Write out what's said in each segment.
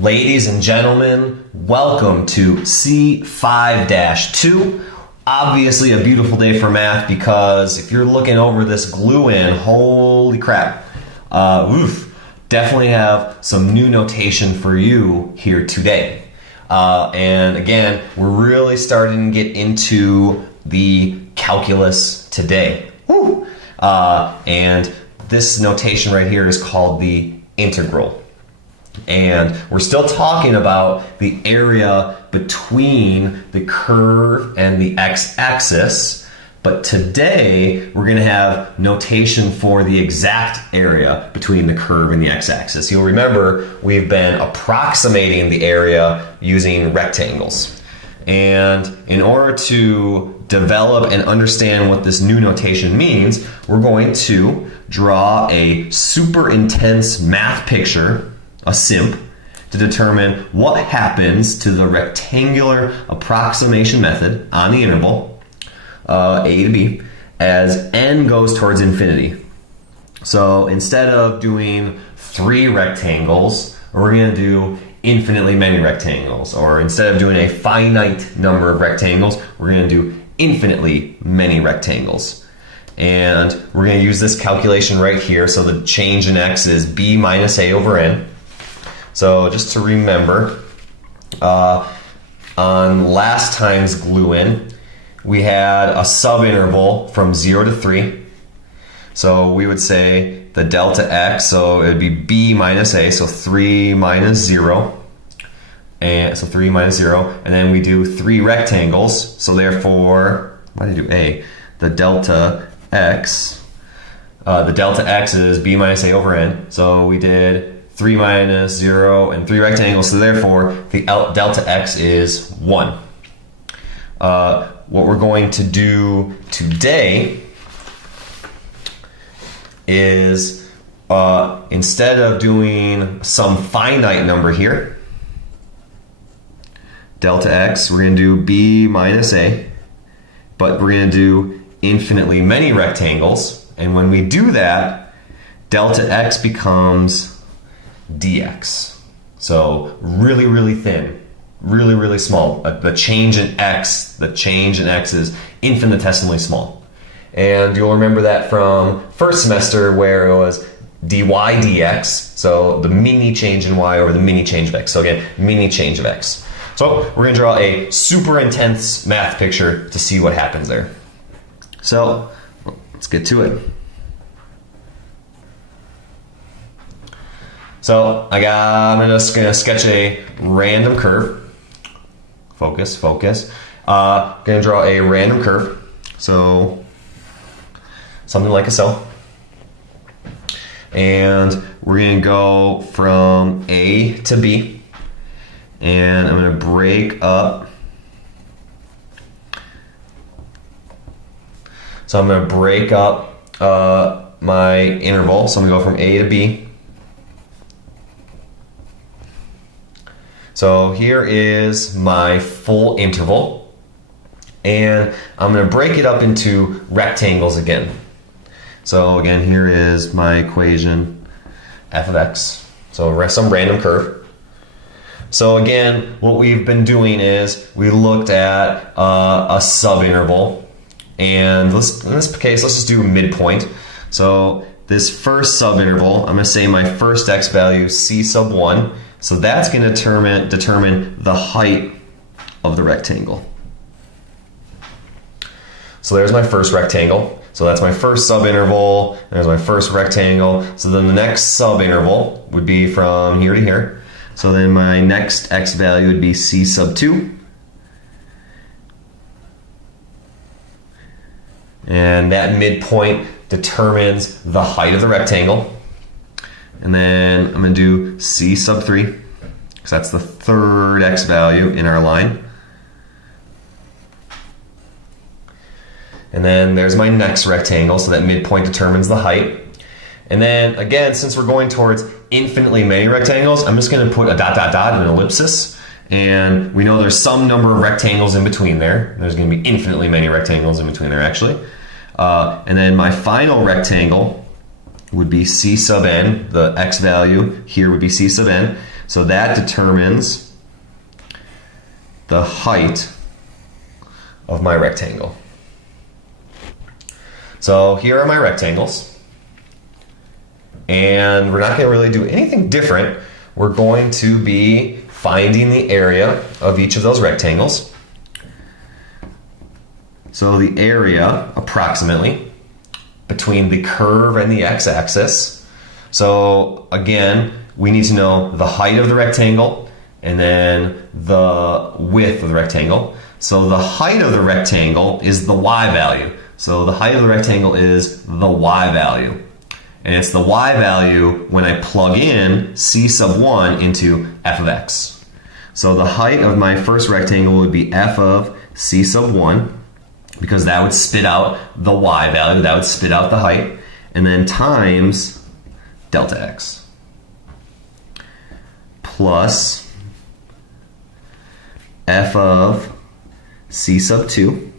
Ladies and gentlemen, welcome to C5-2. Obviously a beautiful day for math because if you're looking over this glue in, holy crap. Definitely have some new notation for you here today. And again, we're really starting to get into the calculus today. And this notation right here is called the integral. And we're still talking about the area between the curve and the x-axis, but today we're going to have notation for the exact area between the curve and the x-axis. You'll remember we've been approximating the area using rectangles. And in order to develop and understand what this new notation means, we're going to draw a super intense math picture, a SIMP, to determine what happens to the rectangular approximation method on the interval, a to b, as n goes towards infinity. So instead of doing 3 rectangles, we're going to do infinitely many rectangles. Or instead of doing a finite number of rectangles, we're going to do infinitely many rectangles. And we're going to use this calculation right here. So the change in x is b minus a over n. So just to remember, on last time's glue in, we had a subinterval from 0 to 3. So we would say the delta x, so it would be b minus a, so 3 minus 0. And so 3 minus 0. And then we do 3 rectangles. So therefore, why did I do a? The delta x is b minus a over n. So we did 3 minus 0 and 3 rectangles, so therefore the delta x is 1. What we're going to do today is instead of doing some finite number here, delta x, we're going to do b minus a, but we're going to do infinitely many rectangles, and when we do that, delta x becomes dx. So really, really thin, really, really small. The change in x is infinitesimally small. And you'll remember that from first semester where it was dy dx, so the mini change in y over the mini change of x. So again, mini change of x. So we're going to draw a super intense math picture to see what happens there. So let's get to it. So I'm just going to sketch a random curve. Focus. Going to draw a random curve. So something like so. And we're going to go from A to B. And I'm going to break up. So I'm going to break up my interval. So I'm going to go from A to B. So here is my full interval, and I'm going to break it up into rectangles again. So again, here is my equation, f of x, so some random curve. So again, what we've been doing is we looked at a subinterval, and in this case, let's just do a midpoint. So this first subinterval, I'm going to say my first x value, c sub 1. So that's going to determine the height of the rectangle. So there's my first rectangle. So that's my first subinterval. There's my first rectangle. So then the next subinterval would be from here to here. So then my next x value would be c sub 2. And that midpoint determines the height of the rectangle. And then I'm going to do c sub 3, because that's the third x value in our line. And then there's my next rectangle, so that midpoint determines the height. And then again, since we're going towards infinitely many rectangles, I'm just going to put a dot, dot, dot, an ellipsis. And we know there's some number of rectangles in between there. There's going to be infinitely many rectangles in between there, actually. And then my final rectangle would be c sub n. The x value here would be c sub n. So that determines the height of my rectangle. So here are my rectangles. And we're not going to really do anything different. We're going to be finding the area of each of those rectangles. So the area, approximately, between the curve and the x-axis. So again, we need to know the height of the rectangle and then the width of the rectangle. So the height of the rectangle is the y value. So the height of the rectangle is the y value. And it's the y value when I plug in c sub 1 into f of x. So the height of my first rectangle would be f of c sub 1, because that would spit out the y value, that would spit out the height, and then times delta x plus f of c sub 2,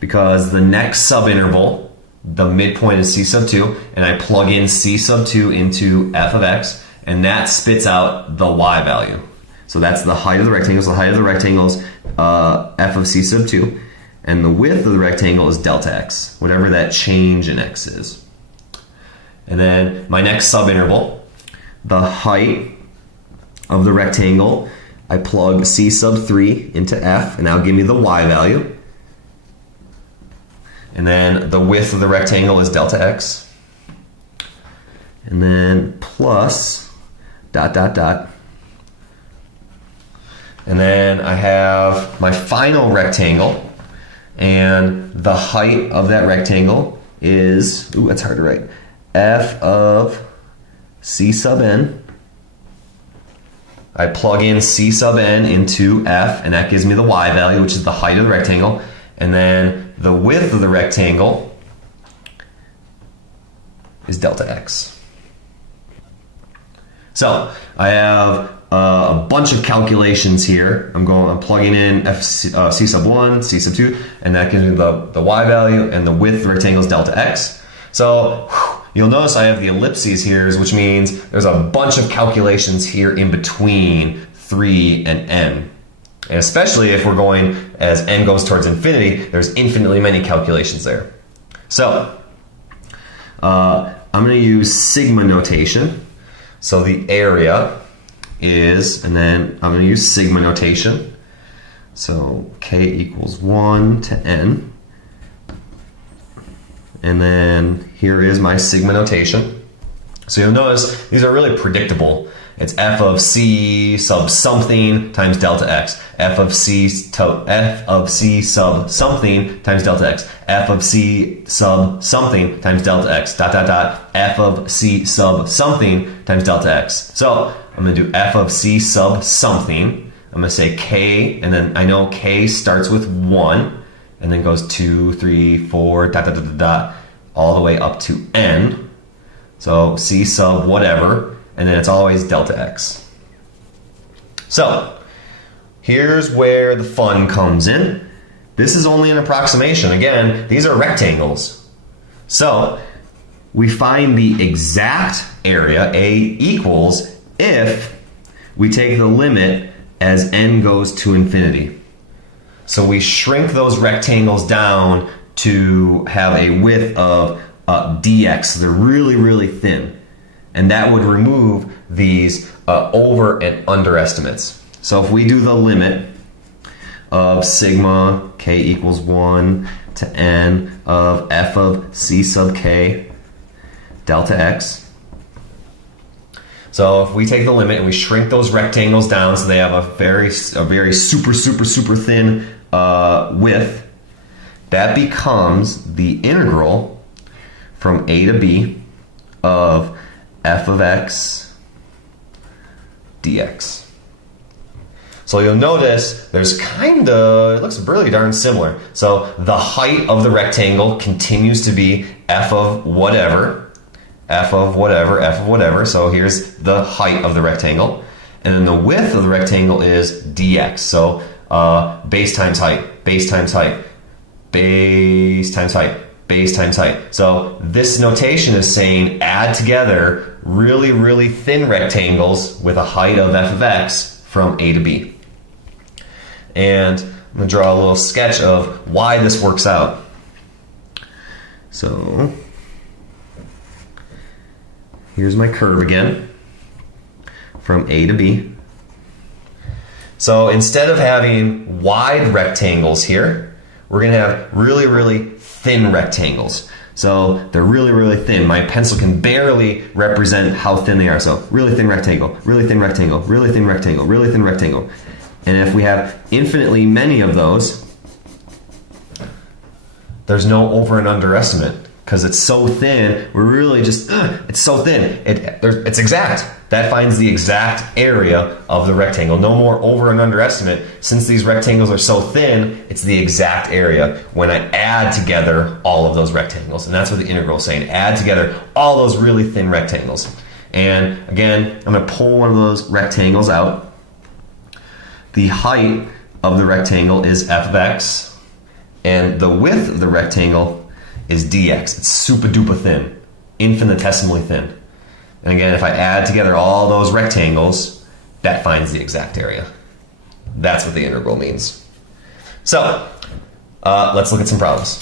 because the next subinterval, the midpoint is c sub 2, and I plug in c sub 2 into f of x, and that spits out the y value. So that's the height of the rectangle. So the height of the rectangle is f of c sub 2, and the width of the rectangle is delta x, whatever that change in x is. And then my next subinterval, the height of the rectangle, I plug c sub 3 into f, and that'll give me the y value. And then the width of the rectangle is delta x. And then plus dot dot dot. And then I have my final rectangle, and the height of that rectangle is, ooh, that's hard to write, f of c sub n. I plug in c sub n into f, and that gives me the y value, which is the height of the rectangle. And then the width of the rectangle is delta x. So I have a bunch of calculations here. I'm plugging in c sub 1, c sub 2, and that gives me the y value, and the width of the rectangle is delta x. So you'll notice I have the ellipses here, which means there's a bunch of calculations here in between 3 and n. And especially if we're going as n goes towards infinity, there's infinitely many calculations there. So I'm going to use sigma notation. So the area is, and then I'm going to use sigma notation. So k equals 1 to n. And then here is my sigma notation. So you'll notice these are really predictable. It's f of c sub something times delta x. F of c sub something times delta x. F of c sub something times delta x. Dot dot dot. F of c sub something times delta x. So I'm going to do f of c sub something. I'm going to say k, and then I know k starts with 1, and then goes 2, 3, 4, dot dot dot dot dot, all the way up to n. So c sub whatever, and then it's always delta x. So here's where the fun comes in. This is only an approximation. Again, these are rectangles. So we find the exact area, A equals, if we take the limit as n goes to infinity. So we shrink those rectangles down to have a width of dx. They're really, really thin. And that would remove these over and under estimates. So if we do the limit of sigma k equals 1 to n of f of c sub k delta x. So if we take the limit and we shrink those rectangles down so they have a very super thin width, that becomes the integral from a to b of f of x dx. So you'll notice there's it looks really darn similar. So the height of the rectangle continues to be f of whatever, f of whatever, f of whatever. So here's the height of the rectangle. And then the width of the rectangle is dx. So base times height, base times height, base times height, base times height. So this notation is saying add together really, really thin rectangles with a height of f of x from a to b. And I'm going to draw a little sketch of why this works out. So here's my curve again from a to b. So instead of having wide rectangles here, we're going to have really, really thin rectangles. So they're really, really thin. My pencil can barely represent how thin they are. So really thin rectangle, really thin rectangle, really thin rectangle, really thin rectangle. And if we have infinitely many of those, there's no over and underestimate because it's so thin. We're really just, it's so thin. It's exact. That finds the exact area of the rectangle. No more over and underestimate. Since these rectangles are so thin, it's the exact area when I add together all of those rectangles. And that's what the integral is saying. Add together all those really thin rectangles. And again, I'm going to pull one of those rectangles out. The height of the rectangle is f of x, and the width of the rectangle is dx. It's super duper thin, infinitesimally thin. And again, if I add together all those rectangles, that finds the exact area. That's what the integral means. So, let's look at some problems.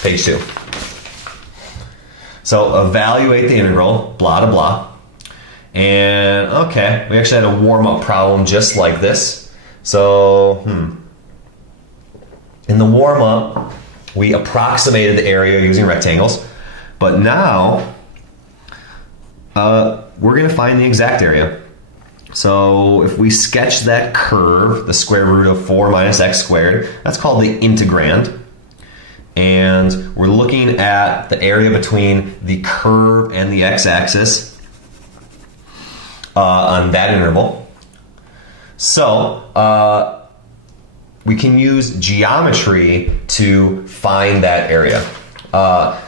Page 2. So, evaluate the integral, blah, blah, blah. And, okay, we actually had a warm-up problem just like this. So, in the warm-up, we approximated the area using rectangles. But now, we're going to find the exact area. So if we sketch that curve, the square root of 4 minus x squared, that's called the integrand. And we're looking at the area between the curve and the x-axis on that interval. So we can use geometry to find that area.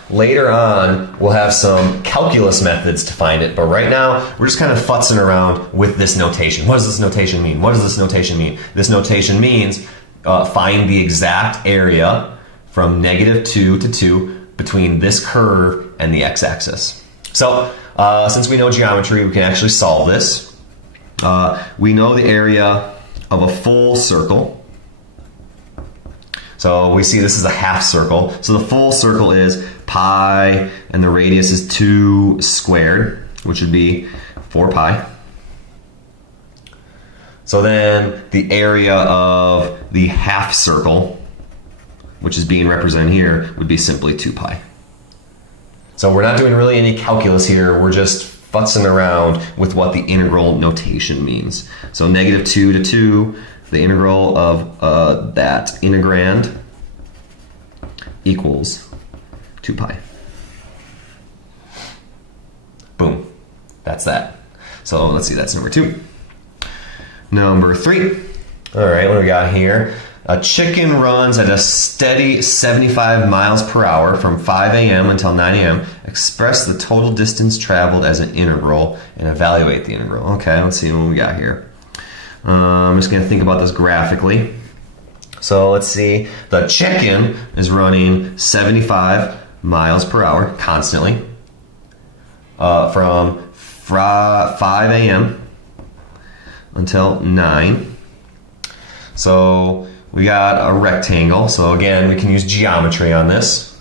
Later on, we'll have some calculus methods to find it, but right now, we're just kind of futzing around with this notation. What does this notation mean? What does this notation mean? This notation means find the exact area from -2 to 2 between this curve and the x-axis. So, since we know geometry, we can actually solve this. We know the area of a full circle. So we see this is a half circle. So the full circle is pi, and the radius is 2 squared, which would be 4 pi. So then the area of the half circle, which is being represented here, would be simply 2 pi. So we're not doing really any calculus here. We're just futzing around with what the integral notation means. So -2 to 2, the integral of that integrand equals 2 pi. Boom. That's that. So let's see, that's number 2. Number 3. All right, what do we got here? A chicken runs at a steady 75 miles per hour from 5 a.m. until 9 a.m. Express the total distance traveled as an integral and evaluate the integral. Okay, let's see what we got here. I'm just going to think about this graphically. So let's see. The chicken is running 75 miles per hour constantly from 5 a.m. until 9. So we got a rectangle. So again, we can use geometry on this.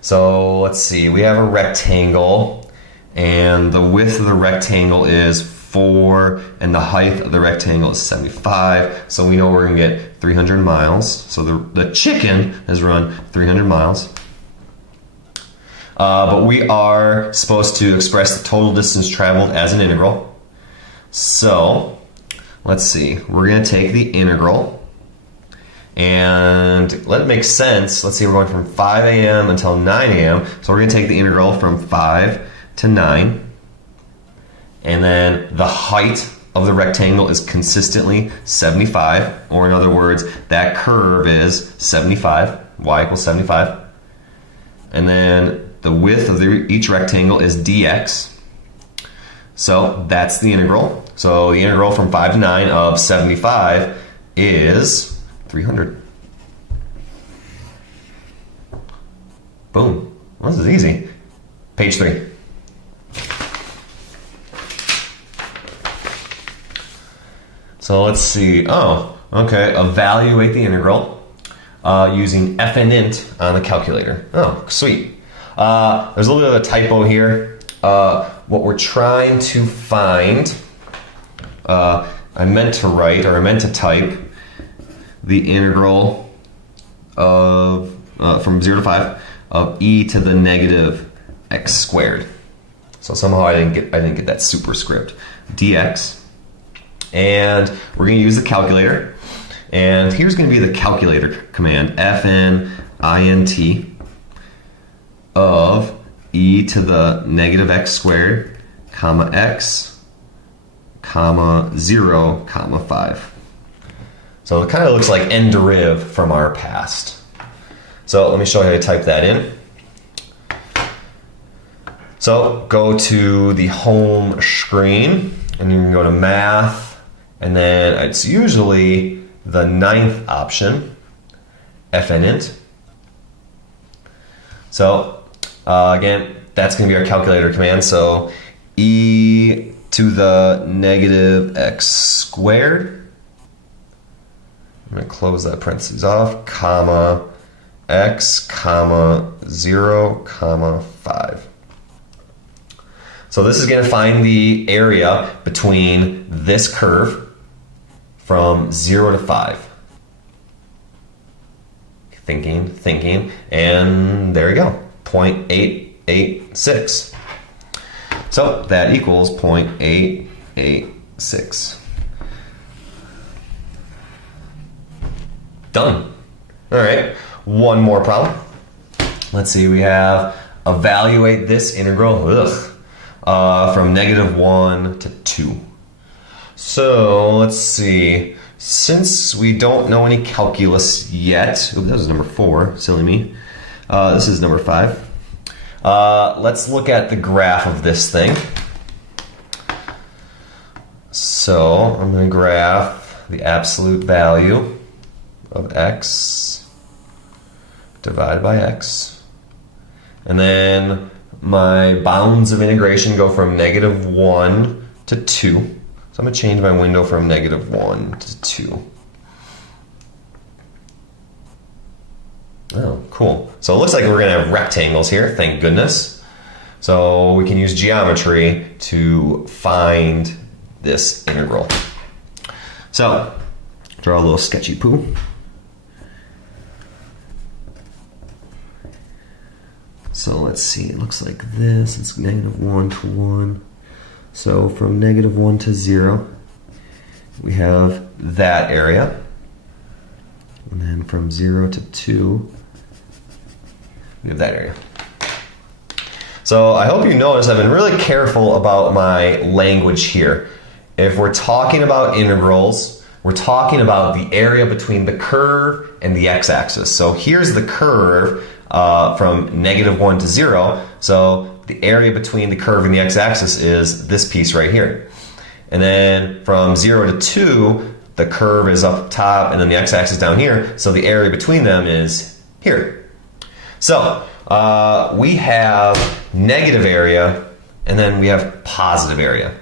So let's see. We have a rectangle, and the width of the rectangle is 4, and the height of the rectangle is 75. So we know we're going to get 300 miles. So the chicken has run 300 miles. But we are supposed to express the total distance traveled as an integral. So let's see. We're going to take the integral, and let it make sense. Let's see, we're going from 5 a.m. until 9 a.m. So we're going to take the integral from 5 to 9. And then the height of the rectangle is consistently 75, or in other words, that curve is 75, y equals 75. And then the width of each rectangle is dx. So that's the integral. So the integral from 5 to 9 of 75 is 300. Boom. Well, this is easy. Page 3. So let's see. Oh, okay. Evaluate the integral using fnint on the calculator. Oh, sweet. There's a little bit of a typo here. What we're trying to find, I meant to type the integral of from 0 to 5 of e to the negative x squared. So somehow I didn't get that superscript dx. And we're going to use the calculator. And here's going to be the calculator command, fnint of e to the negative x squared, comma x, comma 0, comma 5. So it kind of looks like n deriv from our past. So let me show you how to type that in. So go to the home screen, and you can go to math, and then it's usually the 9th option, fnint. So again, that's going to be our calculator command. So e to the negative x squared. I'm going to close that parentheses off, comma x, comma 0, comma 5. So this is going to find the area between this curve from 0 to 5. Thinking, and there you go, 0.886. So that equals 0.886. Done. All right, one more problem. Let's see, we have evaluate this integral from -1 to 2. So let's see, since we don't know any calculus yet, that was number 4, silly me. This is number 5. Let's look at the graph of this thing. So I'm going to graph the absolute value of x divided by x. And then my bounds of integration go from -1 to 2. So I'm going to change my window from -1 to 2. Oh, cool. So it looks like we're going to have rectangles here, thank goodness. So we can use geometry to find this integral. So, draw a little sketchy poo. So let's see, it looks like this. It's -1 to 1. So from -1 to 0, we have that area. And then from 0 to 2, we have that area. So I hope you notice I've been really careful about my language here. If we're talking about integrals, we're talking about the area between the curve and the x-axis. So here's the curve from -1 to 0. So the area between the curve and the x-axis is this piece right here. And then from 0 to 2, the curve is up top and then the x-axis down here. So the area between them is here. So we have negative area and then we have positive area.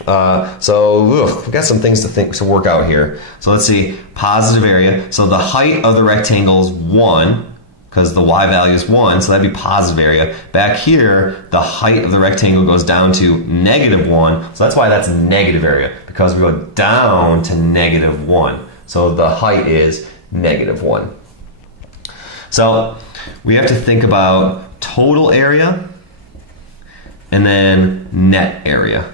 We got some things to work out here. So let's see, positive area. So the height of the rectangle is 1, because the y value is 1, so that'd be positive area. Back here, the height of the rectangle goes down to -1, so that's why that's negative area, because we go down to -1. So the height is -1. So we have to think about total area and then net area.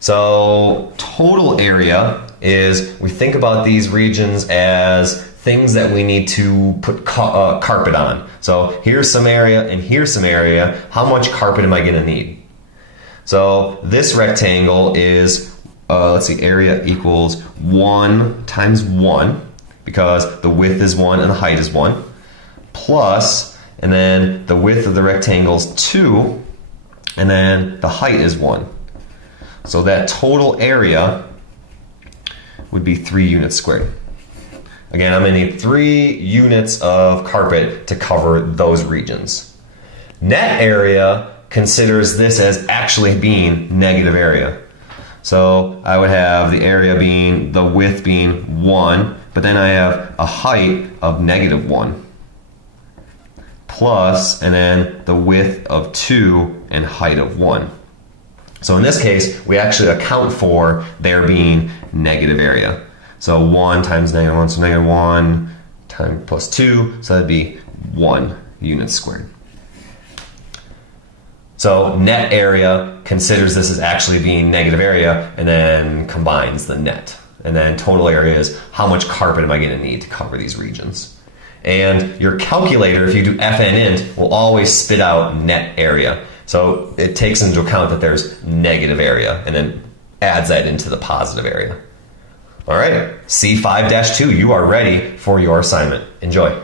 So total area is, we think about these regions as things that we need to put carpet on. So here's some area and here's some area. How much carpet am I going to need? So this rectangle is, let's see, area equals 1 times 1, because the width is 1 and the height is 1, plus, and then the width of the rectangle is 2, and then the height is 1. So that total area would be 3 units squared. Again, I'm going to need 3 units of carpet to cover those regions. Net area considers this as actually being negative area. So I would have the area being, the width being 1, but then I have a height of -1. Plus, and then the width of 2 and height of 1. So in this case, we actually account for there being negative area. So 1 times -1, so -1 times plus 2, so that'd be 1 units squared. So net area considers this as actually being negative area and then combines the net. And then total area is how much carpet am I going to need to cover these regions. And your calculator, if you do FNint, will always spit out net area. So it takes into account that there's negative area and then adds that into the positive area. All right, C5-2, you are ready for your assignment. Enjoy.